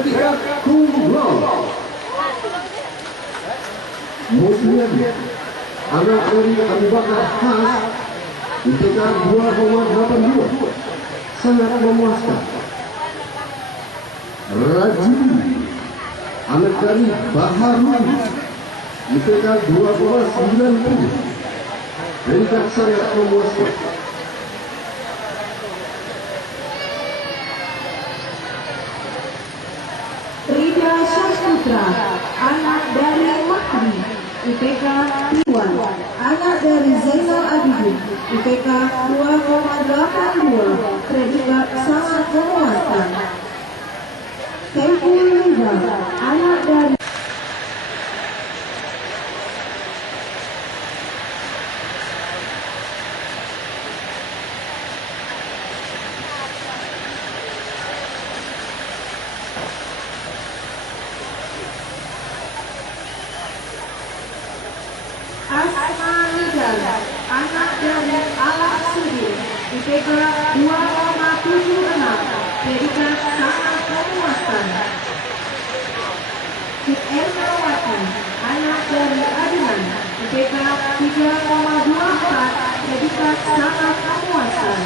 predikat cum laude. Kemudian anak dari Abu Bakar Khas IPK 2,82 sangat memuaskan. Rajin anak dari Baharul IPK 2,90 predikat sangat memuaskan. Rida Syahputra, anak dari Mahdi, IPK 2, anak dari Zainal Abidin, IPK 2,82, predikat sangat memuaskan. Saiful Riza, anak dari Asma Nidal, anak dari Alam Sudi, IPK 2,76, predikat sangat memuaskan. Ermawati, anak dari Adnan, IPK 3,24, predikat sangat memuaskan.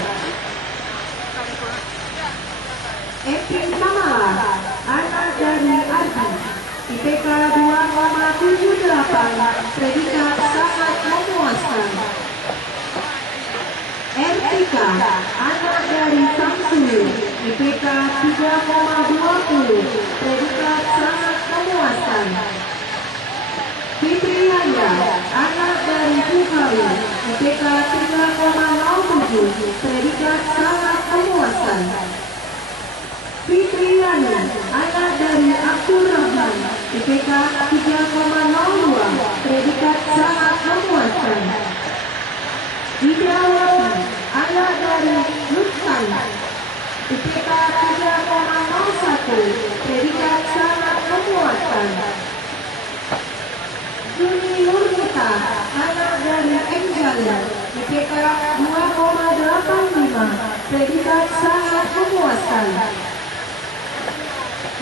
Ekin Kamala, anak dari Ardi, IPK 2,78, predikat sangat memuaskan. Ertika, anak dari Samsul, IPK 3,20, predikat sangat memuaskan. Fitriana, anak dari Bukhari, IPK 3,07, predikat sangat memuaskan. Fitriana, anak dari Abdul Rahman, IPK 3,02, predikat sangat memuaskan. Hidayati, anak dari Lutfan, IPK 3,01, predikat sangat memuaskan. Juni Nurmita, anak dari Enjala, IPK 2,85, predikat sangat memuaskan.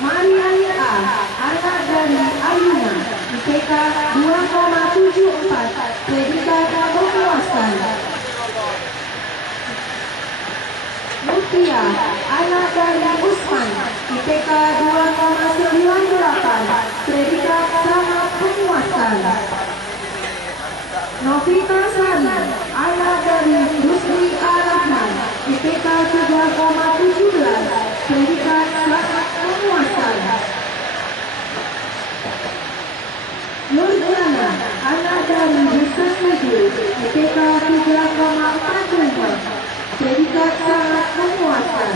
Mariani A, anak dari Ayuna, IPK 2,74, predikat memuaskan. Mutia, anak dari Usman, IPK 2,98, predikat sangat memuaskan. Novita Sari, anak dari Rusli Ar-Rahman, IPK 3,17, predikat sangat memuaskan. Nurjana, anak dari Yusuf Negeri, IPK 3,45, predikat sangat memuaskan.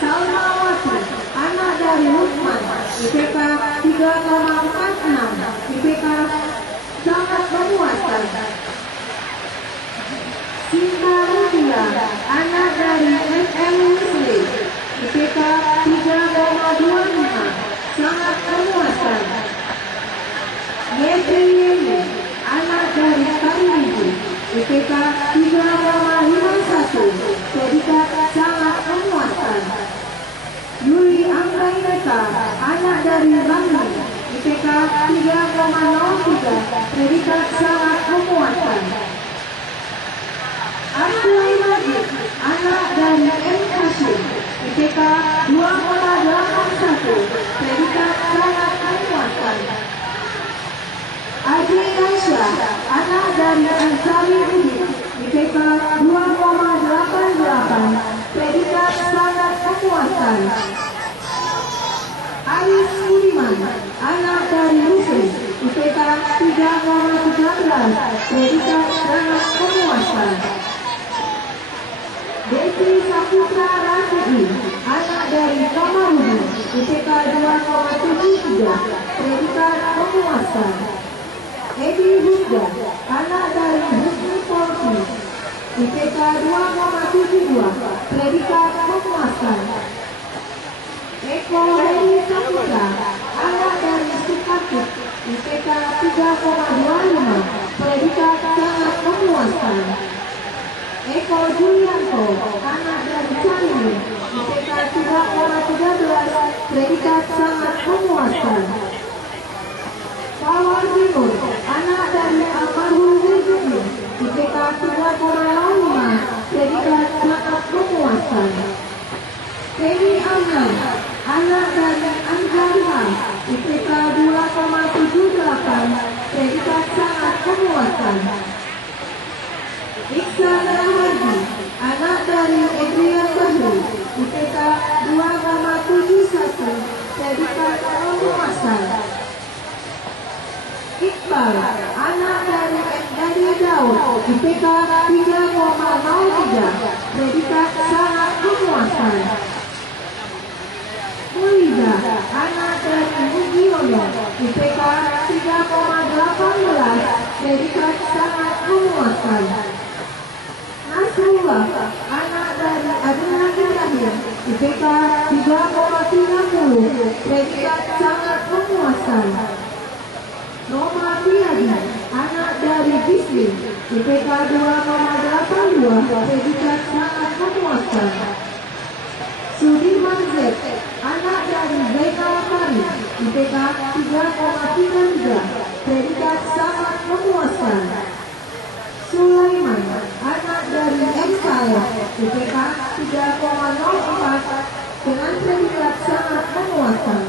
Salmawati, anak dari Lukman, IPK 3,46, IPK sangat memuaskan. Cinta Mutia, anak dari SM Muslim, IPK 3,25, sangat memuaskan. Yeti, anak dari Karibu, IPK 3,51, predikat sangat memuaskan. Yuli Anggraineka, anak dari Bangli, IPK 3,03, predikat sangat memuaskan. Abdul Majid, anak dari M. Hashim, IPK 2,81, predikat sangat memuaskan. Aji Aisyah, anak dari Ansari Budi, IPK 2,88, predikat sangat memuaskan. Aris Budiman, anak dari Muslim, IPK 3,13, predikat sangat memuaskan. Desi Saputra Rafi'i, anak dari Kamarudin, IPK 2,73, predikat memuaskan. Edi Husda, anak dari Husni Polri, IPK 2,72, predikat memuaskan. Eko Hedi Saputra, anak dari Sukakut, IPK 3,25, predikat sangat memuaskan. Eko Julianto, anak dari Carimin, IPK 3,13, Femi Amlan, anak dari Anjariha, IPK 2,78, predikat sangat memuaskan. Iksan Rahardi, anak dari Adrian Bahru, IPK 2,71, predikat memuaskan. Iqbal, anak dari Dania Daud, IPK 3,03, predikat sangat memuaskan. Muliza, anak dari Mugiono, IPK 3,18, predikat sangat memuaskan. Nasrullah, anak dari Adnan Ibrahim, IPK 3,30, predikat sangat memuaskan. Roma Riyadi, anak dari Bisri, IPK 2,82, predikat sangat memuaskan. Sudirman Z, anak dari Zainal Kari, IPK 3,33, predikat sangat memuaskan. Sulaiman, anak dari MKF, IPK 3,04, dengan predikat sangat memuaskan.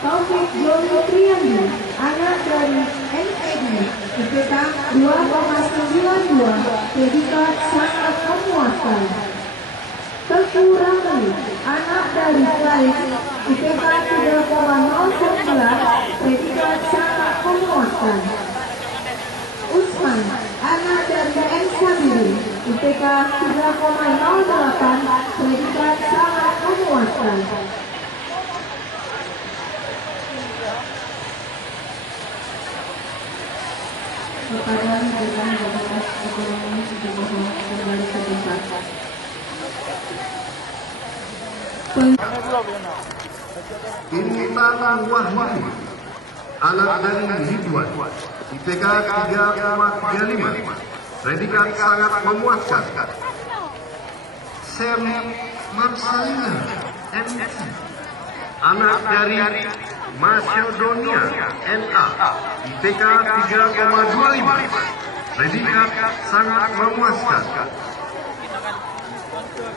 Taufik Joni Triandi, anak dari NED, IPK 2,92, predikat sangat memuaskan. Teguh Ramli, anak dari Klaim, IPK 3,09, predikat sangat memuaskan. Usman, anak dari Sabiri, IPK 3,08, predikat sangat memuaskan. Kepada Dewan Fakultas Ekonomi dimohon kembali ke tempat. Intan Wahyu, anak dari Ridwan, IPK 3,35, predikat sangat memuaskan. Sam Marsalina, MT, anak dari Macedonia, NA, IPK 3,25, predikat sangat memuaskan.